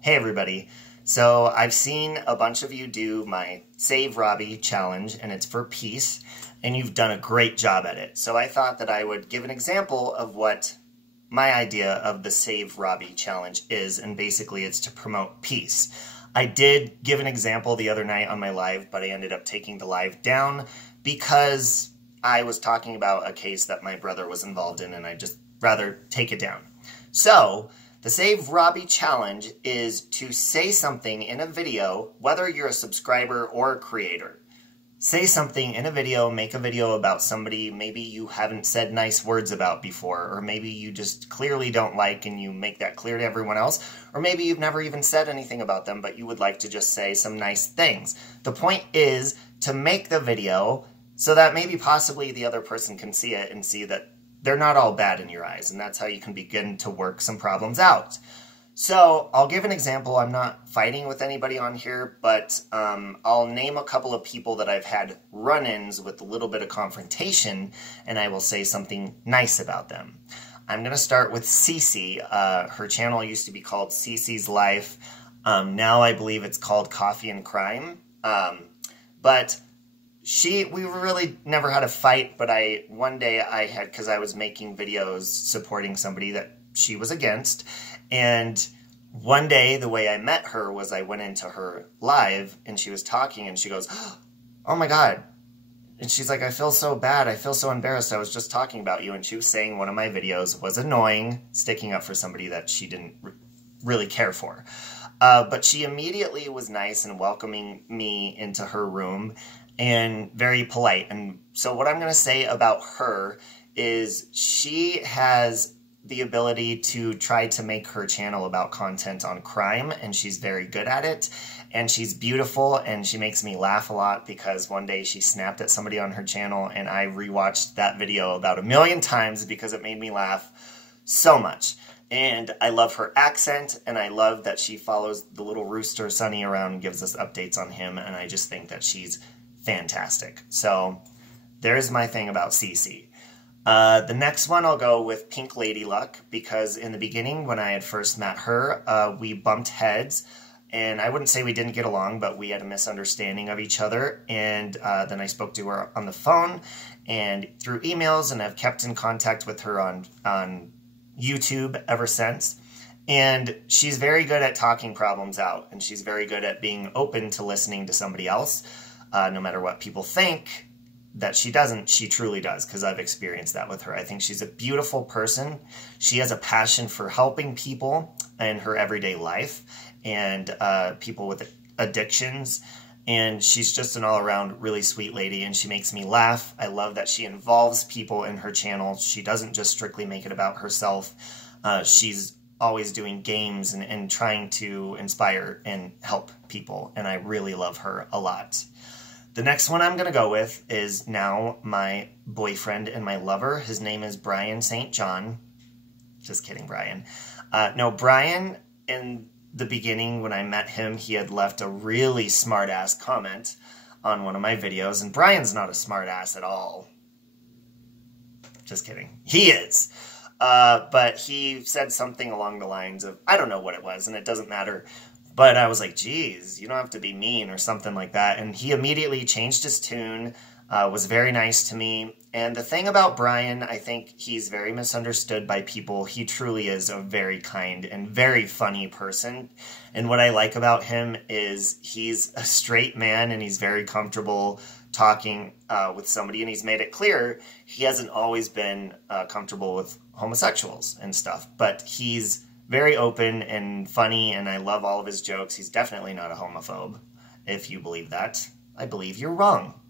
Hey everybody. So I've seen a bunch of you do my Save Robbie challenge, and it's for peace, and you've done a great job at it. So I thought that I would give an example of what my idea of the Save Robbie challenge is, and basically it's to promote peace. I did give an example the other night on my live, but I ended up taking the live down because I was talking about a case that my brother was involved in, and I just rather take it down. So the Save Robbie challenge is to say something in a video, whether you're a subscriber or a creator. Say something in a video, make a video about somebody maybe you haven't said nice words about before, or maybe you just clearly don't like and you make that clear to everyone else, or maybe you've never even said anything about them, but you would like to just say some nice things. The point is to make the video so that maybe possibly the other person can see it and see that they're not all bad in your eyes, and that's how you can begin to work some problems out. So I'll give an example. I'm not fighting with anybody on here, but I'll name a couple of people that I've had run-ins with a little bit of confrontation, and I will say something nice about them. I'm going to start with Cece. Her channel used to be called Cece's Life. Now I believe it's called Coffee and Crime. But we really never had a fight, but one day because I was making videos supporting somebody that she was against, and one day the way I met her was I went into her live and she was talking and she goes, "Oh my God." And she's like, "I feel so bad. I feel so embarrassed. I was just talking about you." And she was saying one of my videos was annoying, sticking up for somebody that she didn't really care for. But she immediately was nice and welcoming me into her room and very polite. And so what I'm going to say about her is she has the ability to try to make her channel about content on crime, and she's very good at it. And she's beautiful, and she makes me laugh a lot because one day she snapped at somebody on her channel, and I rewatched that video about 1,000,000 times because it made me laugh so much. And I love her accent, and I love that she follows the little rooster Sunny around and gives us updates on him, and I just think that she's fantastic. So there's my thing about Cece. The next one I'll go with Pink Lady Luck, because in the beginning when I had first met her, we bumped heads, and I wouldn't say we didn't get along, but we had a misunderstanding of each other, and then I spoke to her on the phone and through emails, and I've kept in contact with her on YouTube ever since. And she's very good at talking problems out, and she's very good at being open to listening to somebody else. No matter what people think that she doesn't, she truly does, because I've experienced that with her. I think she's a beautiful person. She has a passion for helping people in her everyday life and people with addictions. And she's just an all-around really sweet lady, and she makes me laugh. I love that she involves people in her channel. She doesn't just strictly make it about herself. She's always doing games and trying to inspire and help people, and I really love her a lot. The next one I'm going to go with is now my boyfriend and my lover. His name is Brian St. John. Just kidding, Brian. No, Brian, in the beginning when I met him, he had left a really smart-ass comment on one of my videos, and Brian's not a smart-ass at all. Just kidding. He is. But he said something along the lines of, I don't know what it was, and it doesn't matter. But I was like, geez, you don't have to be mean or something like that. And he immediately changed his tune, was very nice to me. And the thing about Brian, I think he's very misunderstood by people. He truly is a very kind and very funny person. And what I like about him is he's a straight man, and he's very comfortable talking with somebody. And he's made it clear he hasn't always been comfortable with homosexuals and stuff. But he's very open and funny, and I love all of his jokes. He's definitely not a homophobe. If you believe that, I believe you're wrong.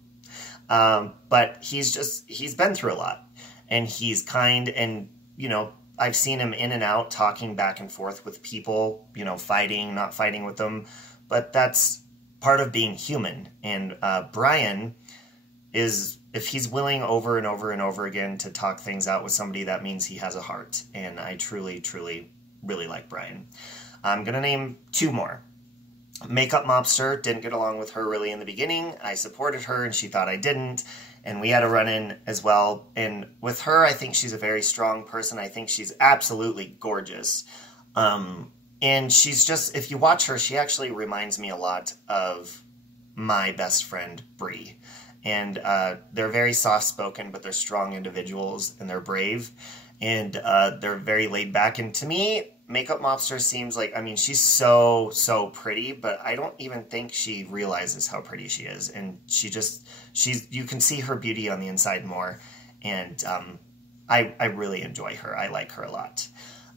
But he's been through a lot, and he's kind, and, you know, I've seen him in and out talking back and forth with people, you know, fighting, not fighting with them, but that's part of being human. And Brian is, if he's willing over and over and over again to talk things out with somebody, that means he has a heart, and I truly, truly really like Brian. I'm going to name two more. Makeup Mobster, didn't get along with her really in the beginning. I supported her, and she thought I didn't, and we had a run-in as well. And with her, I think she's a very strong person. I think she's absolutely gorgeous. And she's just, if you watch her, she actually reminds me a lot of my best friend, Bree. And they're very soft-spoken, but they're strong individuals, and they're brave. And they're very laid back. And to me, Makeup Mobster seems like, I mean, she's so pretty, but I don't even think she realizes how pretty she is. And you can see her beauty on the inside more. And I really enjoy her. I like her a lot.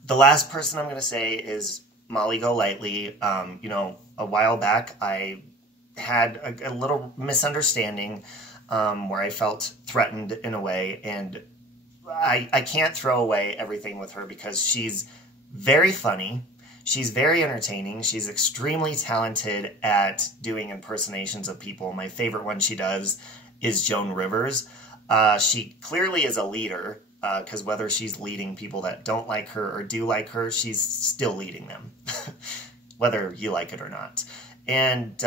The last person I'm going to say is Molly Golightly. You know, a while back, I had a little misunderstanding where I felt threatened in a way, and I can't throw away everything with her because she's very funny, she's very entertaining, she's extremely talented at doing impersonations of people. My favorite one she does is Joan Rivers. She clearly is a leader, because whether she's leading people that don't like her or do like her, she's still leading them, whether you like it or not. And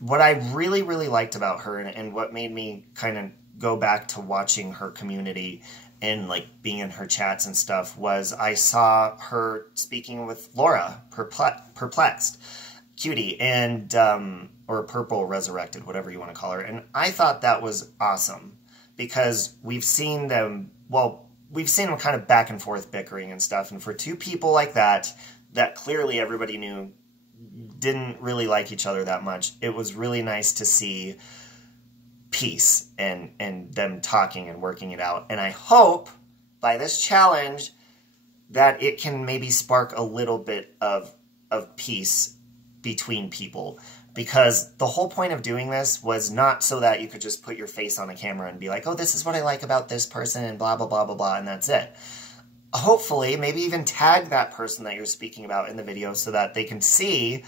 what I really liked about her, and what made me kind of go back to watching her community and like being in her chats and stuff, was I saw her speaking with Laura, Perplexed Cutie, and or Purple Resurrected, whatever you want to call her. And I thought that was awesome, because we've seen them kind of back and forth bickering and stuff, and for two people like that clearly everybody knew didn't really like each other that much, it was really nice to see peace and them talking and working it out. And I hope by this challenge that it can maybe spark a little bit of peace between people, because the whole point of doing this was not so that you could just put your face on a camera and be like, oh, this is what I like about this person and blah, blah, blah, blah, blah, and that's it. Hopefully, maybe even tag that person that you're speaking about in the video so that they can see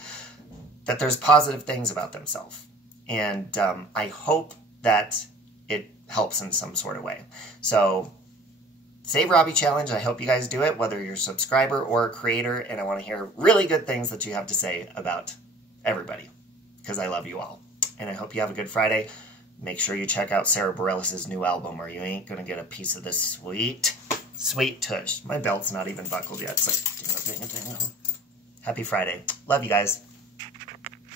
that there's positive things about themselves. And I hope that it helps in some sort of way. So, Save Robbie Challenge, I hope you guys do it, whether you're a subscriber or a creator, and I want to hear really good things that you have to say about everybody, because I love you all. And I hope you have a good Friday. Make sure you check out Sarah Bareilles' new album, or you ain't going to get a piece of this sweet tush. My belt's not even buckled yet. It's like, happy Friday. Love you guys.